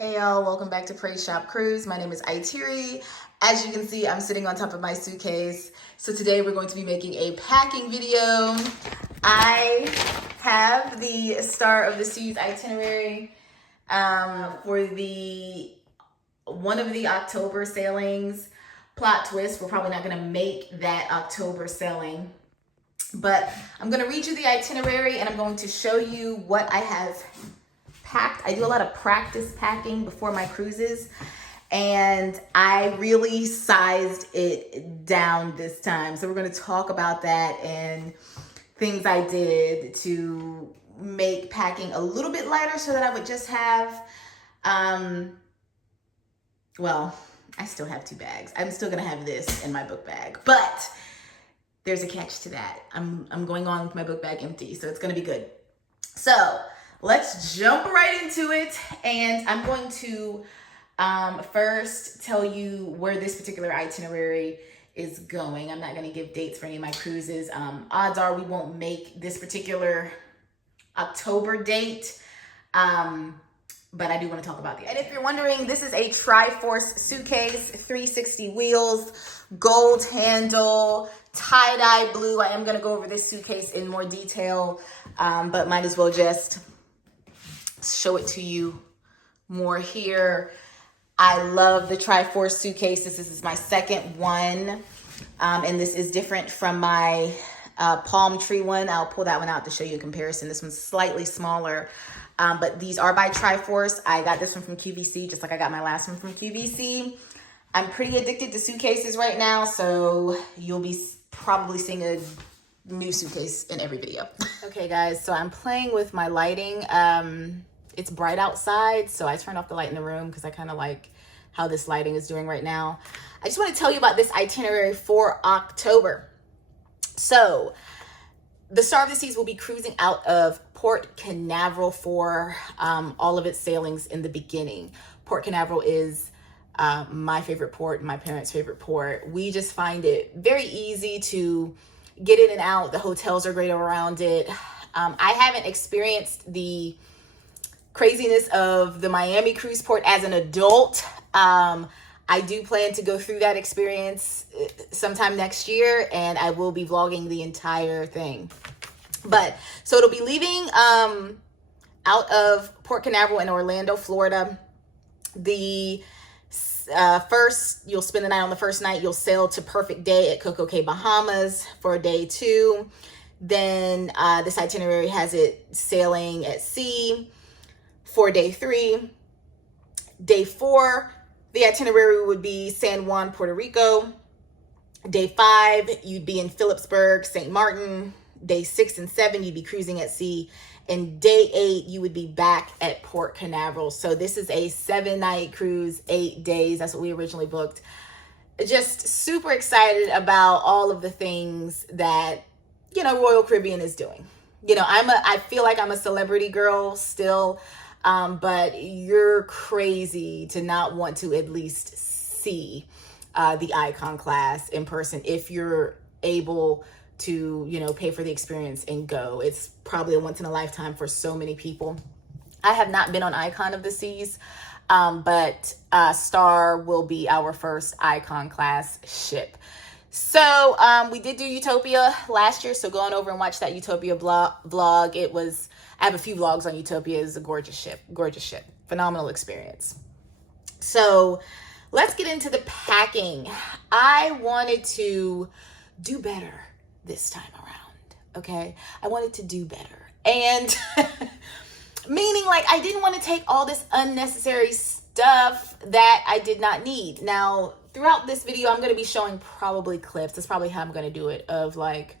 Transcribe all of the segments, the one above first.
Hey y'all, welcome back to Praise Shop Cruise. My name is itinerary. As you can see, I'm sitting on top of my suitcase. So today we're going to be making a packing video. I have the Star of the Seas itinerary for one of the October sailings. Plot twist, we're probably not gonna make that October sailing, but I'm gonna read you the itinerary and I'm going to show you what I have packed. I do a lot of practice packing before my cruises, and I really sized it down this time. So we're going to talk about that and things I did to make packing a little bit lighter so that I would just have, well, I still have 2 bags. I'm still going to have this in my book bag, but there's a catch to that. I'm going on with my book bag empty, so it's going to be good. So let's jump right into it, and I'm going to first tell you where this particular itinerary is going. I'm not going to give dates for any of my cruises. Odds are we won't make this particular October date, but I do want to talk about the itinerary. And if you're wondering, this is a Triforce suitcase, 360 wheels, gold handle, tie-dye blue. I am going to go over this suitcase in more detail, but might as well just show it to you more here. I love the Triforce suitcase. This is my second one, and this is different from my palm tree one. I'll pull that one out to show you a comparison. This one's slightly smaller, but these are by Triforce. I got this one from QVC, just like I got my last one from QVC. I'm pretty addicted to suitcases right now, so you'll be probably seeing a new suitcase in every video. Okay guys, so I'm playing with my lighting. It's bright outside, so I turned off the light in the room because I kind of like how this lighting is doing right now. I just want to tell you about this itinerary for October. So the Star of the Seas will be cruising out of Port Canaveral for all of its sailings in the beginning. Port Canaveral is my favorite port, my parents' favorite port. We just find it very easy to get in and out. The hotels are great around it. I haven't experienced the craziness of the Miami cruise port as an adult. I do plan to go through that experience sometime next year, and I will be vlogging the entire thing. But so it'll be leaving out of Port Canaveral in Orlando, Florida. The first, you'll spend the night on the first night. You'll sail to Perfect Day at Coco Cay, Bahamas for day 2. Then this itinerary has it sailing at sea for day 3. Day 4, the itinerary would be San Juan, Puerto Rico. Day 5, you'd be in Phillipsburg, St. Martin. Day 6 and 7, you'd be cruising at sea. And day 8, you would be back at Port Canaveral. So this is a 7-night cruise, 8 days. That's what we originally booked. Just super excited about all of the things that, you know, Royal Caribbean is doing. You know, I feel like I'm a celebrity girl still, but you're crazy to not want to at least see the Icon class in person if you're able to, you know, pay for the experience and go. It's probably a once in a lifetime for so many people. I have not been on Icon of the Seas, but Star will be our first Icon class ship. So we did do Utopia last year, so go on over and watch that Utopia vlog. I have a few vlogs on Utopia. It's a gorgeous ship, phenomenal experience. So let's get into the packing. I wanted to do better this time around, okay? I wanted to do better. And meaning, like, I didn't want to take all this unnecessary stuff that I did not need. Now, throughout this video, I'm going to be showing probably clips. That's probably how I'm going to do it, of like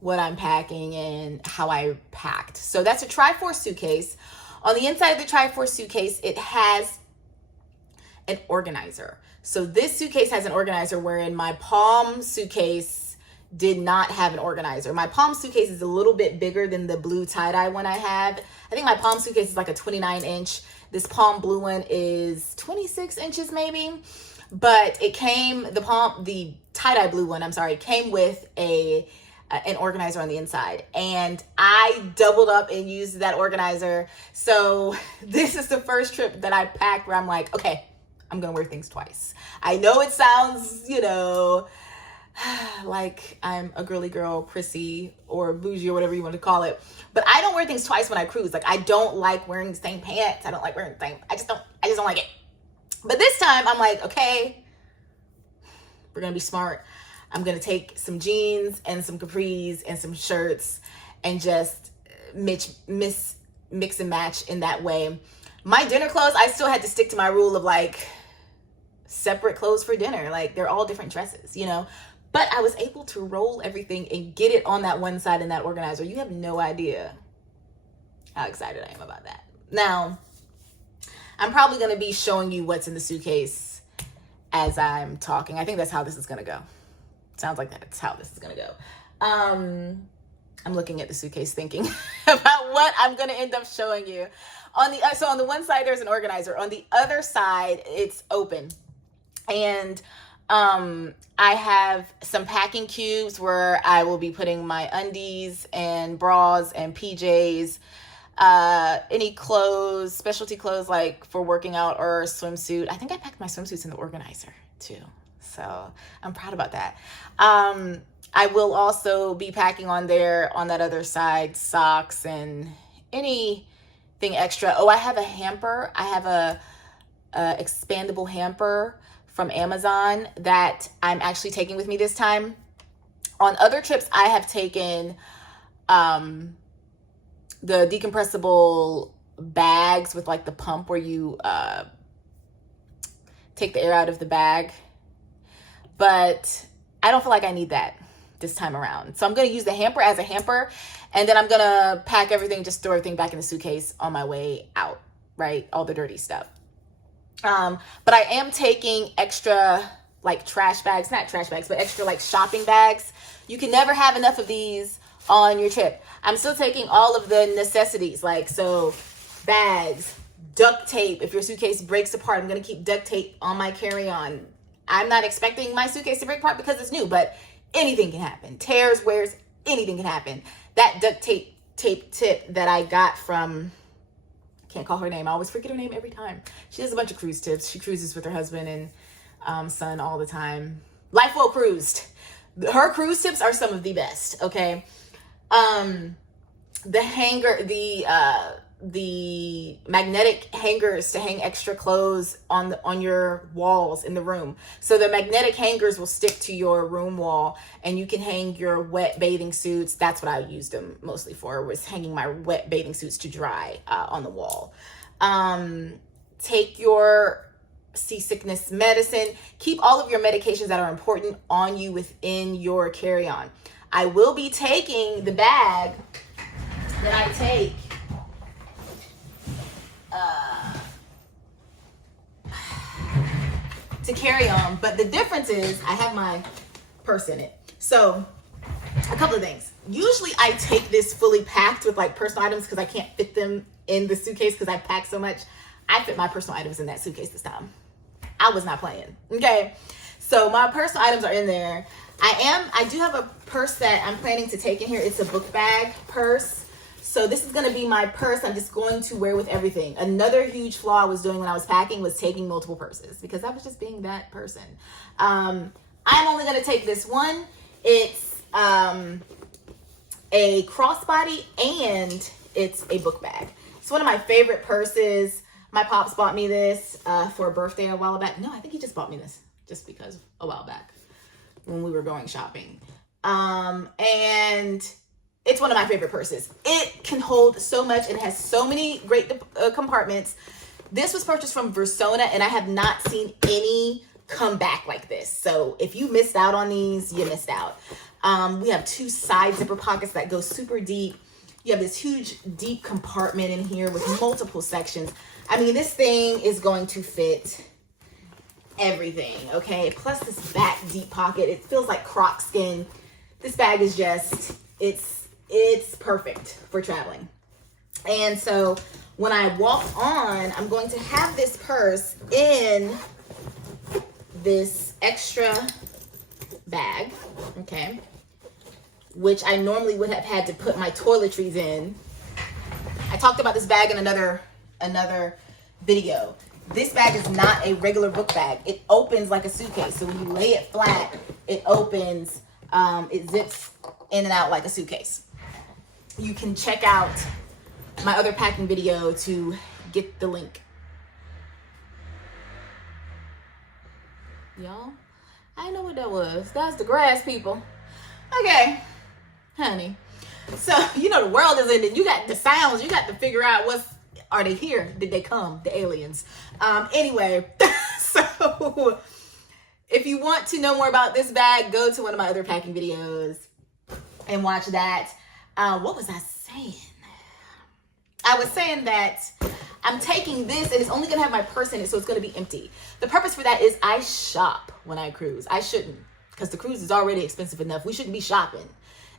what I'm packing and how I packed. So that's a Triforce suitcase. On the inside of the Triforce suitcase, it has an organizer. So this suitcase has an organizer, wherein my palm suitcase did not have an organizer. My palm suitcase is a little bit bigger than the blue tie-dye one I have. I think my palm suitcase is like a 29-inch. This palm blue one is 26 inches maybe. But it came, the tie-dye blue one, I'm sorry, came with a an organizer on the inside, and I doubled up and used that organizer. So this is the first trip that I packed where I'm like, okay, I'm gonna wear things twice. I know it sounds, you know, like I'm a girly girl, prissy, or bougie, or whatever you want to call it, but I don't wear things twice when I cruise. Like, I don't like wearing the same pants. I don't like wearing the same, I just don't like it. But this time I'm like, okay, we're gonna be smart. I'm gonna take some jeans and some capris and some shirts and just mix and match in that way. My dinner clothes, I still had to stick to my rule of like separate clothes for dinner. Like, they're all different dresses, you know? But I was able to roll everything and get it on that one side in that organizer. You have no idea how excited I am about that. Now, I'm probably gonna be showing you what's in the suitcase as I'm talking. I think that's how this is gonna go. Sounds like that's how this is gonna go. I'm looking at the suitcase thinking about what I'm gonna end up showing you. So on the one side, there's an organizer. On the other side, it's open. And I have some packing cubes where I will be putting my undies and bras and PJs, any clothes, specialty clothes like for working out or a swimsuit. I think I packed my swimsuits in the organizer too. So I'm proud about that. I will also be packing on there, on that other side, socks and anything extra. Oh, I have a hamper. I have a expandable hamper from Amazon that I'm actually taking with me this time. On other trips, I have taken the decompressible bags with like the pump where you take the air out of the bag. But I don't feel like I need that this time around. So I'm going to use the hamper as a hamper, and then I'm going to pack everything, just throw everything back in the suitcase on my way out, right? All the dirty stuff. But I am taking extra like trash bags, not trash bags, but extra like shopping bags. You can never have enough of these on your trip. I'm still taking all of the necessities, like, so bags, duct tape. If your suitcase breaks apart, I'm going to keep duct tape on my carry-on. I'm not expecting my suitcase to break apart because it's new, but anything can happen. Tears, wears, anything can happen. That duct tape tip that I got from, can't call her name. I always forget her name every time. She has a bunch of cruise tips. She cruises with her husband and son all the time. Life Well Cruised. Her cruise tips are some of the best, okay? The hanger, the magnetic hangers to hang extra clothes on your walls in the room. So the magnetic hangers will stick to your room wall, and you can hang your wet bathing suits. That's what I used them mostly for, was hanging my wet bathing suits to dry on the wall. Take your seasickness medicine. Keep all of your medications that are important on you within your carry-on. I will be taking the bag that I take to carry on, but the difference is I have my purse in it. So a couple of things. Usually I take this fully packed with like personal items because I can't fit them in the suitcase because I pack so much. I fit my personal items in that suitcase this time. I was not playing. Okay, so my personal items are in there. I do have a purse that I'm planning to take in here. It's a book bag purse. So this is going to be my purse I'm just going to wear with everything. Another huge flaw I was doing when I was packing was taking multiple purses, because I was just being that person. I'm only going to take this one. It's a crossbody and it's a book bag. It's one of my favorite purses. My pops bought me this for a birthday a while back. No, I think he just bought me this just because a while back when we were going shopping. And it's one of my favorite purses. It can hold so much and has so many great compartments. This was purchased from Versona, and I have not seen any come back like this. So if you missed out on these, you missed out. We have two side zipper pockets that go super deep. You have this huge deep compartment in here with multiple sections. I mean, this thing is going to fit everything, okay? Plus this back deep pocket. It feels like croc skin. This bag is just, it's perfect for traveling. And so when I walk on, I'm going to have this purse in this extra bag, okay? which I normally would have had to put my toiletries in. I talked about this bag in another video. This bag is not a regular book bag. It opens like a suitcase. So when you lay it flat, it opens, it zips in and out like a suitcase. You can check out my other packing video to get the link. Y'all, I know what that was. That's the grass, people. Okay, honey. So, you know, the world is ending. You got the sounds. You got to figure out are they here? Did they come? The aliens. Anyway, so if you want to know more about this bag, go to one of my other packing videos and watch that. What was I saying? I was saying that I'm taking this and it's only going to have my purse in it, so it's going to be empty. The purpose for that is I shop when I cruise. I shouldn't, because the cruise is already expensive enough. We shouldn't be shopping,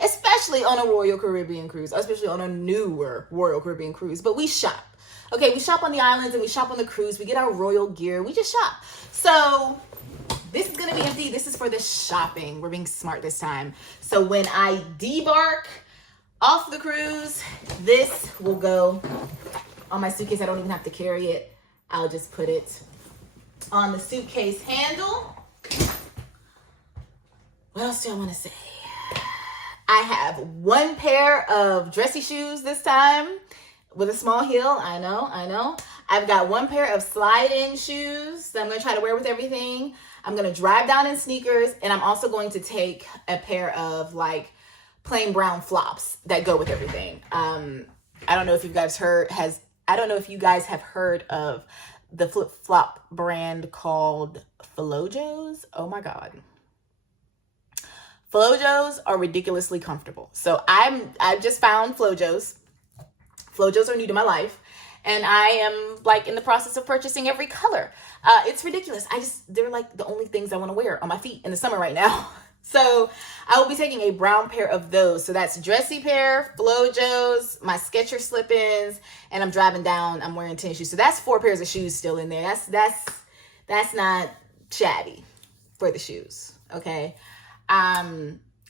especially on a Royal Caribbean cruise, especially on a newer Royal Caribbean cruise. But we shop. Okay, we shop on the islands and we shop on the cruise. We get our royal gear. We just shop. So this is going to be empty. This is for the shopping. We're being smart this time. So when I debark off the cruise, this will go on my suitcase. I don't even have to carry it. I'll just put it on the suitcase handle. What else do I want to say? I have one pair of dressy shoes this time with a small heel. I know. I've got one pair of slide-in shoes that I'm going to try to wear with everything. I'm going to drive down in sneakers, and I'm also going to take a pair of like plain brown flops that go with everything. I don't know if you guys have heard of the flip-flop brand called Flojos. Oh my God. Flojos are ridiculously comfortable. So I've just found Flojos. Flojos are new to my life, and I am like in the process of purchasing every color. It's ridiculous. They're like the only things I want to wear on my feet in the summer right now. So I will be taking a brown pair of those. So that's dressy pair, Flojos, my Skechers slip-ins, and I'm driving down. I'm wearing tennis shoes. So that's 4 pairs of shoes still in there. That's not shabby for the shoes. Okay.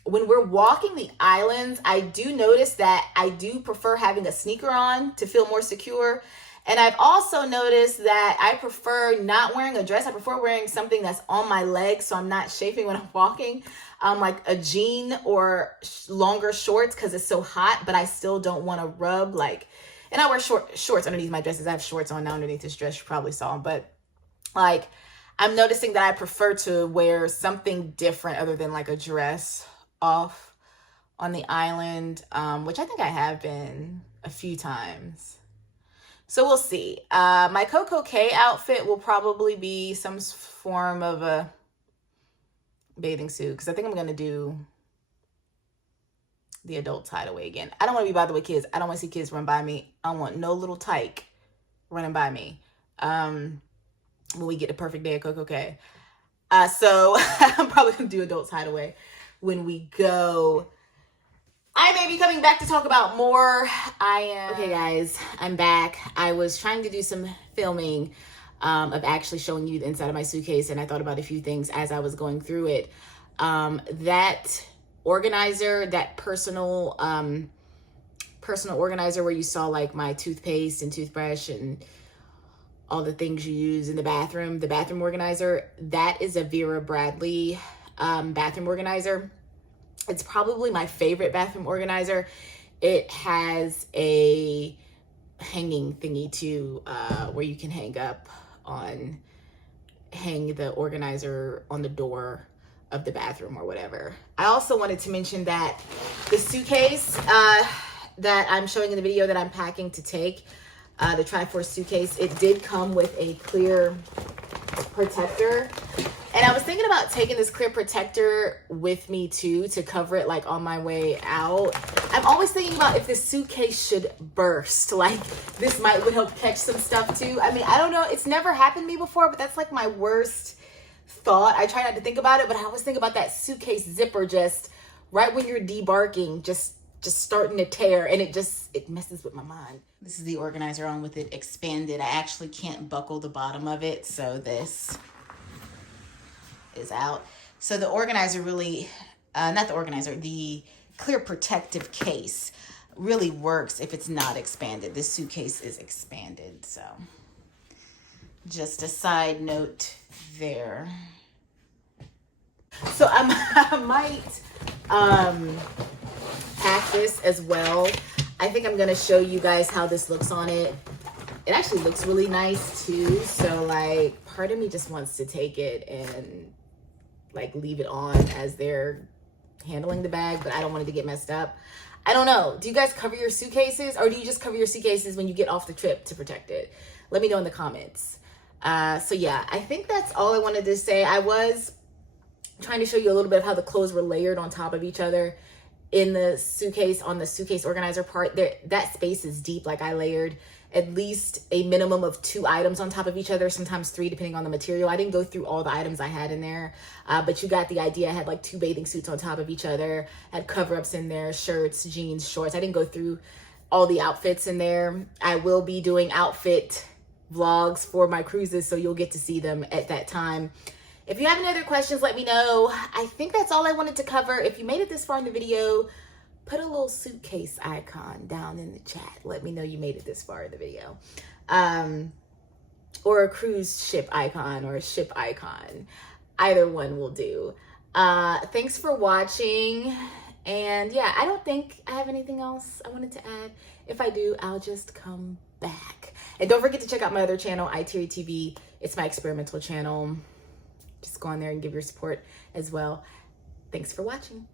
When we're walking the islands, I do notice that I do prefer having a sneaker on to feel more secure. And I've also noticed that I prefer not wearing a dress. I prefer wearing something that's on my legs so I'm not chafing when I'm walking. Like a jean or longer shorts because it's so hot, but I still don't want to rub and I wear shorts underneath my dresses. I have shorts on now underneath this dress. You probably saw them, but like I'm noticing that I prefer to wear something different other than like a dress off on the island, which I think I have been a few times. So we'll see. My Coco K outfit will probably be some form of a bathing suit because I think I'm going to do the adults hideaway again. I don't want to be by the way kids. I don't want to see kids run by me. I don't want no little tyke running by me when we get the perfect day at Coco K. So I'm probably going to do adults hideaway when we go. I may be coming back to talk about more. Okay, guys, I'm back. I was trying to do some filming of actually showing you the inside of my suitcase, and I thought about a few things as I was going through it. That organizer, that personal organizer where you saw like my toothpaste and toothbrush and all the things you use in the bathroom organizer, that is a Vera Bradley bathroom organizer. It's probably my favorite bathroom organizer. It has a hanging thingy too, where you can hang the organizer on the door of the bathroom or whatever. I also wanted to mention that the suitcase that I'm showing in the video that I'm packing to take, the Triforce suitcase, it did come with a clear protector. And I was thinking about taking this clear protector with me too to cover it like on my way out. I'm always thinking about if this suitcase should burst. Like this would help catch some stuff too. I mean, I don't know. It's never happened to me before, but that's like my worst thought. I try not to think about it, but I always think about that suitcase zipper just right when you're debarking, just starting to tear, and it messes with my mind. This is the organizer on with it expanded. I actually can't buckle the bottom of it, so this is out. So the organizer really, not the organizer, the clear protective case really works if it's not expanded. This suitcase is expanded, so just a side note there. So I might pack this as well. I think I'm gonna show you guys how this looks on it. It actually looks really nice too. So like part of me just wants to take it and like leave it on as they're handling the bag, but I don't want it to get messed up. I don't know. Do you guys cover your suitcases, or do you just cover your suitcases when you get off the trip to protect it? Let me know in the comments. So yeah, I think that's all I wanted to say. I was trying to show you a little bit of how the clothes were layered on top of each other in the suitcase. On the suitcase organizer part there, that space is deep. Like I layered at least a minimum of 2 items on top of each other, sometimes 3 depending on the material. I didn't go through all the items I had in there, but you got the idea. I had like 2 bathing suits on top of each other, had cover-ups in there, shirts, jeans, shorts. I didn't go through all the outfits in there. I will be doing outfit vlogs for my cruises, so you'll get to see them at that time. If you have any other questions, let me know. I think that's all I wanted to cover. If you made it this far in the video, put a little suitcase icon down in the chat. Let me know you made it this far in the video. Or a cruise ship icon or a ship icon. Either one will do. Thanks for watching. And yeah, I don't think I have anything else I wanted to add. If I do, I'll just come back. And don't forget to check out my other channel, itinerary TV. It's my experimental channel. Just go on there and give your support as well. Thanks for watching.